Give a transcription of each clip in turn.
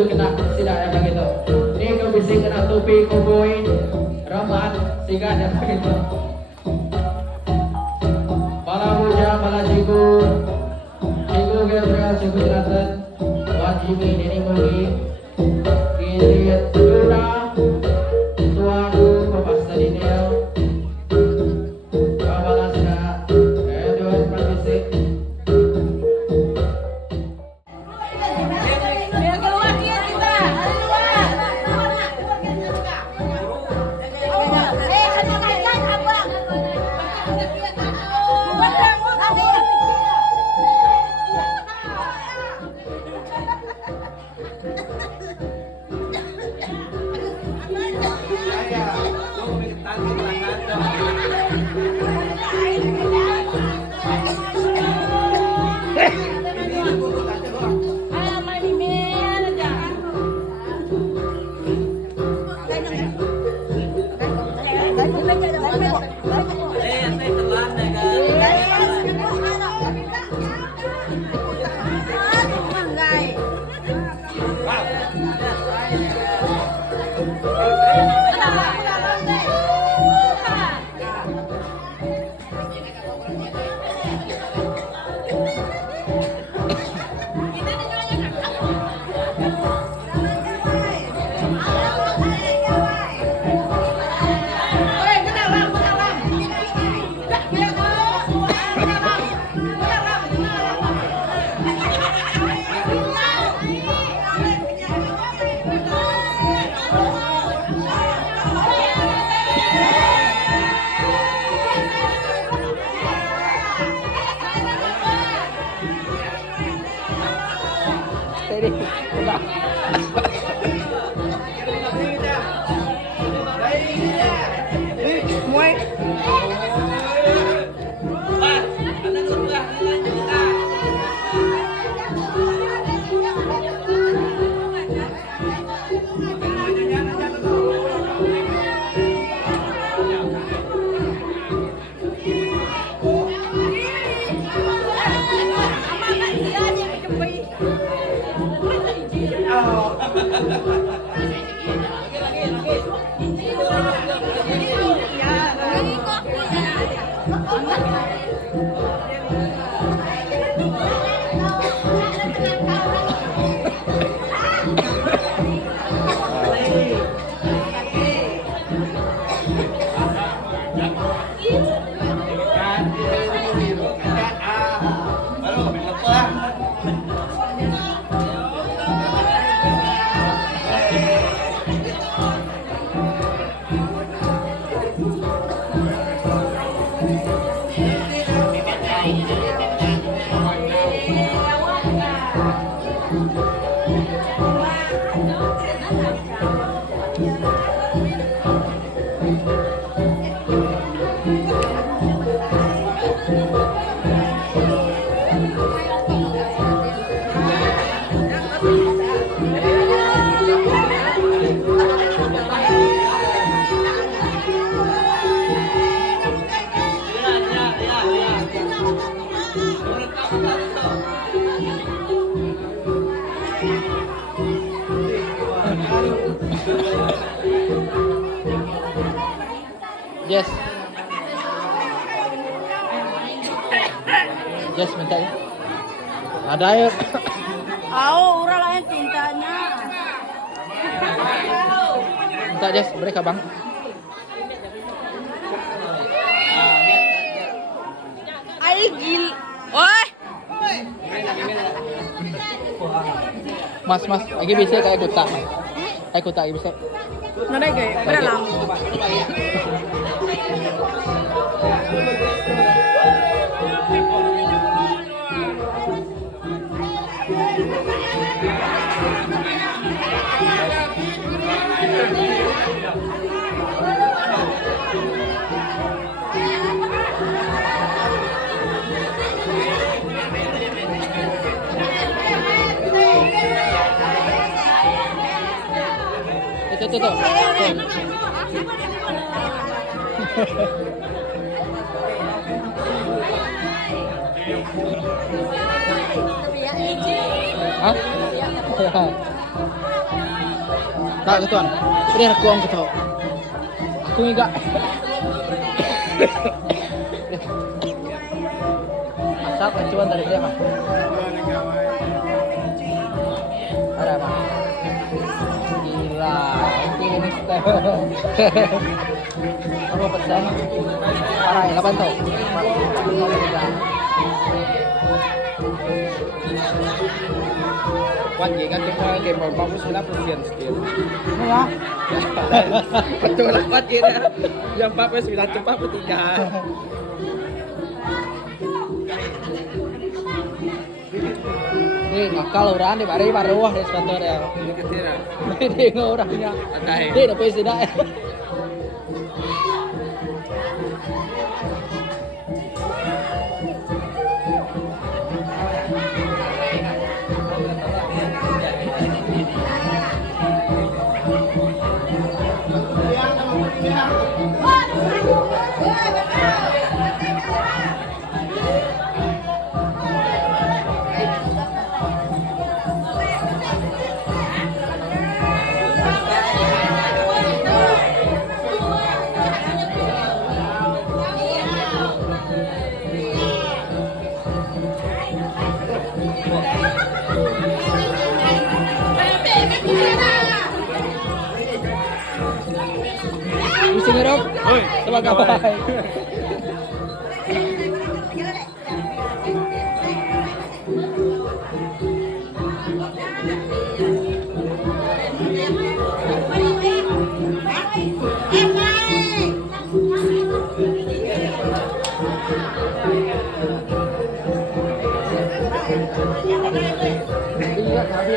dulu kena tidak ada begitu. Ini kau bisa kena topi koboi, rambut sehingga ada begitu. Bala Puja, Bala Ciku, Ciku Gabriel, Ciku Jonathan, Wan Jimmy, Denny Mogi, Kiri Tuna, Tuanu, Bapak Stadinel, Kabala Sina, Edward Pratisik. Yes. Yes, minta ya. Ada ya. Oh, orang lain tintanya. Minta Jess, mereka bang. Ay, gil. Oi. Mas, lagi bisa kayak kuta. Kayak kuta lagi bisa. Nanti kayak beralang. Tuh. Hah? Tak ketuan. Ini aku ang ketua. Aku enggak. Asap acuan dari dia mah. Ada apa? Gila, ini mister. Apa pesan? Parah, 8 tau. Kuat ya kan kita game 49% still. Ya. Betul lah kuat ya. Yang 49 cepat ketiga. Ngakal orang di bari baruah di sepatu dia. Ini ketira. Ini orangnya. Akai. Dia udah pasti dah. Bisa ngerok? Oi, Coba kawan. Iya, tapi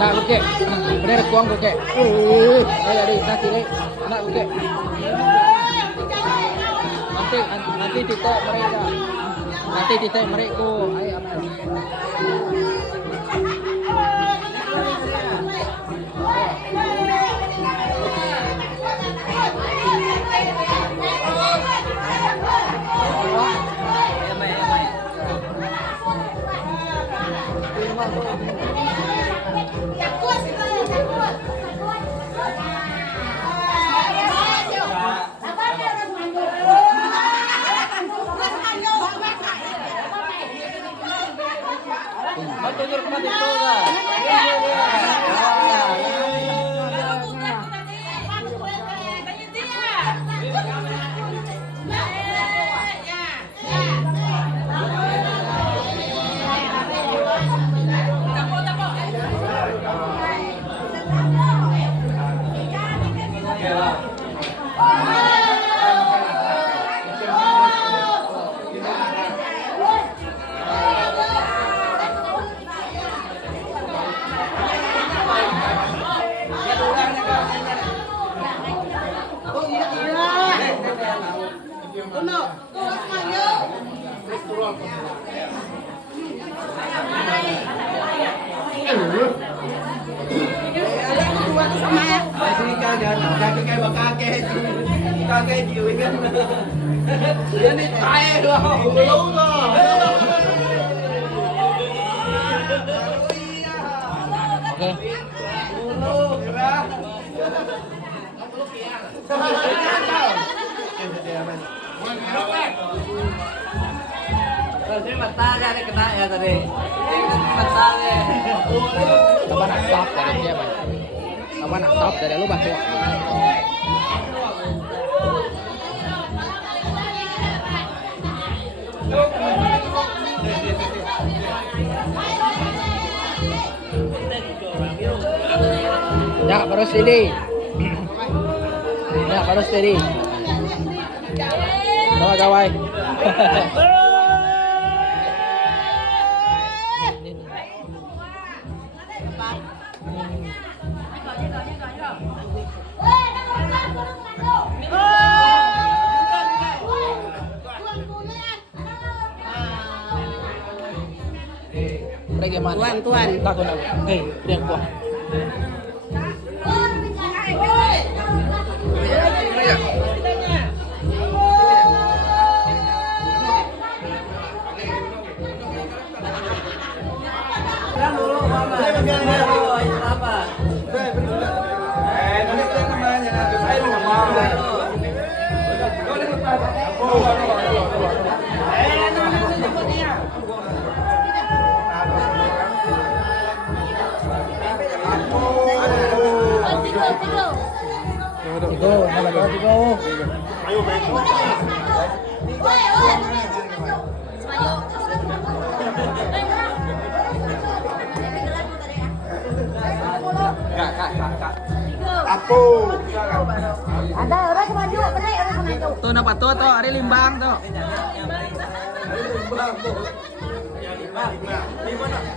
Nak oke. Bener kuang oke. Ayo di kaki deh. Nak oke. Nanti titik mereka. Nanti titik mereka. Ayo apa? Masih kagak, kaki kayak kakek, kakek jiwin kan. Ini tae doang, belum dong. Oke. Terus mata ada kena ya tadi. Mata deh. Apa nak stop dari dia, Bang? Apa nak stop dari lu baca? Ya, terus ini. Ya, harus steady. Sama gawai. Mereka gimana? Tuan. Takut aku. Hei, dia kuah. Tigo, nama kau Tigo. Kak. Apo. Ada orang maju, benar orang maju. Tuh nampak tuh, ada limbang tuh.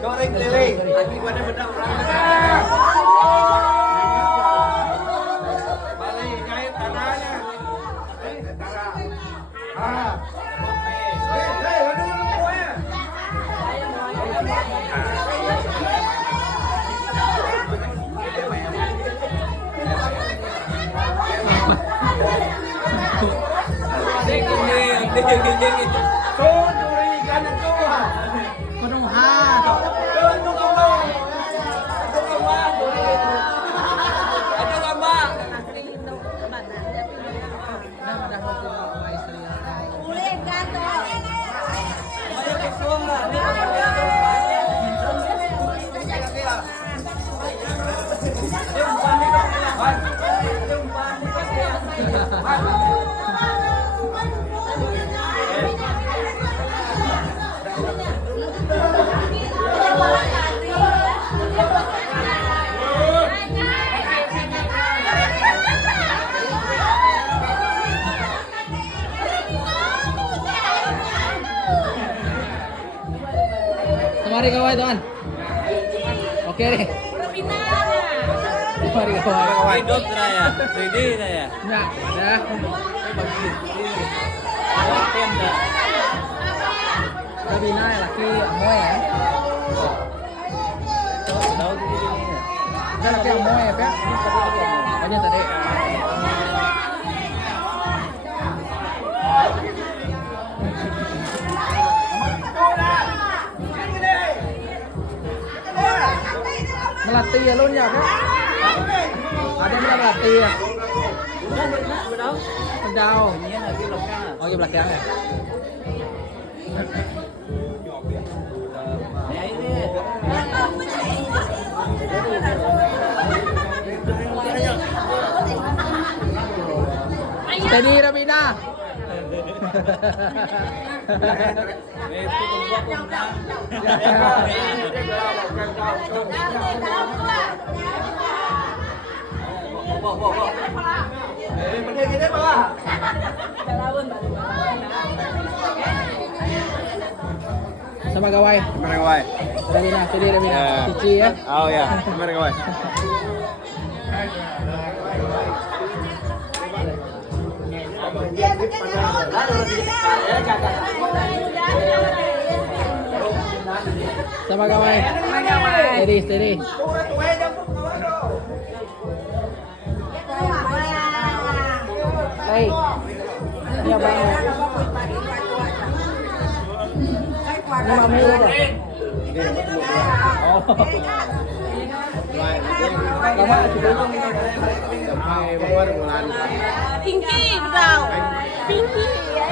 Goreng keliling. Lagi pada bedak orang. Balik kait tanahnya. Tanah. Mari kawan teman. Oke deh. Mari kawan. Hidup saya. Ready saya. Enggak, dah. Tapi naik laki amoy ya. Ada laki amoy ya, Pak. Banyak tadi. Melatih ya lu ya, Pak. Ada yang melatih ya. Pedau. Oh, di belakang ya. Steady Rabina. Sama gawai. Mana kawan? Rabina, steady Rabina. Ya. Cici ya. Oh ya, mana kawan? Sama gawai. Steady, steady. Hey. Iya bang. Ini mami apa? Oh. Lama sebelum Pinky, betul. Pinky, ya.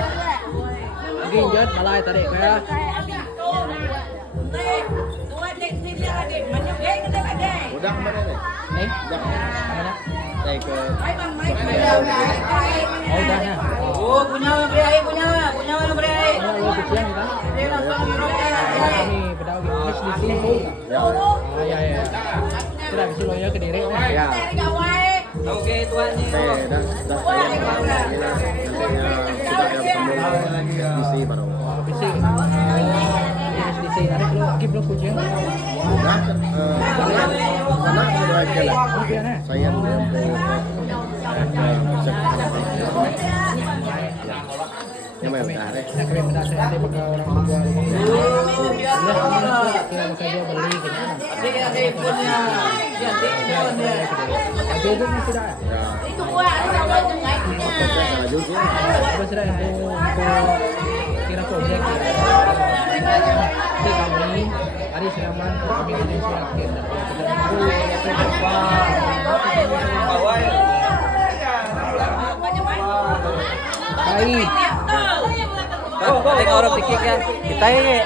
ginjot malay tadi ya. Udah kemana nih? Nih. Udah. Mana? Saya ke Oh, udah ya. Oh, punya beri air, punya beri air. Mana lu kecian kita? Dia langsung ngerokok. Ini pedau guys di sini. Oh, ya ya. Kita bisa lo ya ke diri. Oh. ya. Oke, Tuhan nih. dah saya nanti sudah ada visi baru. Bisi. Bisi. Ada belum kucing? Sudah karena sudah jalan. Saya yang memang udah deh. Nak kami mendak saya ada bakal orang menjual. Kira bakal dia beli gitu. Adik punya. Aja itu ni sudah. Itu buat sama dengannya. Lanjut ya. Apa sudah untuk kira projek. Di kami hari Siraman kami ini Sirakin dan baik. Tengok orang pikir kan. Kita ini.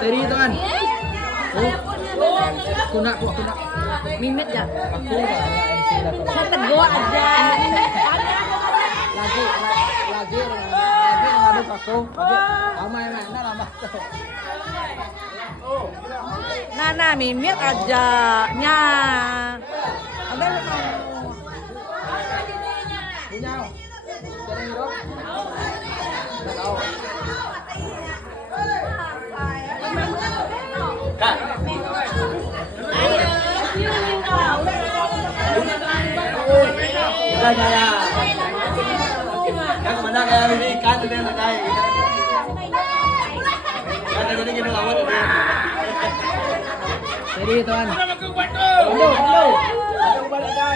Seri tuan. Kuna. Mimit ya. Aku enggak MC dah. Saya tegur aja. Lagi ngadu aku. Amai mana lama. Nana mimit aja. Nya. Ada mau. Punya. Sering hidup. Tahu. Kak. Udah saya. Yang mana kayak ini ikan itu yang ada. Kan jadi kita lawat itu. Seri tuan. Aduh. Aduh balik dah.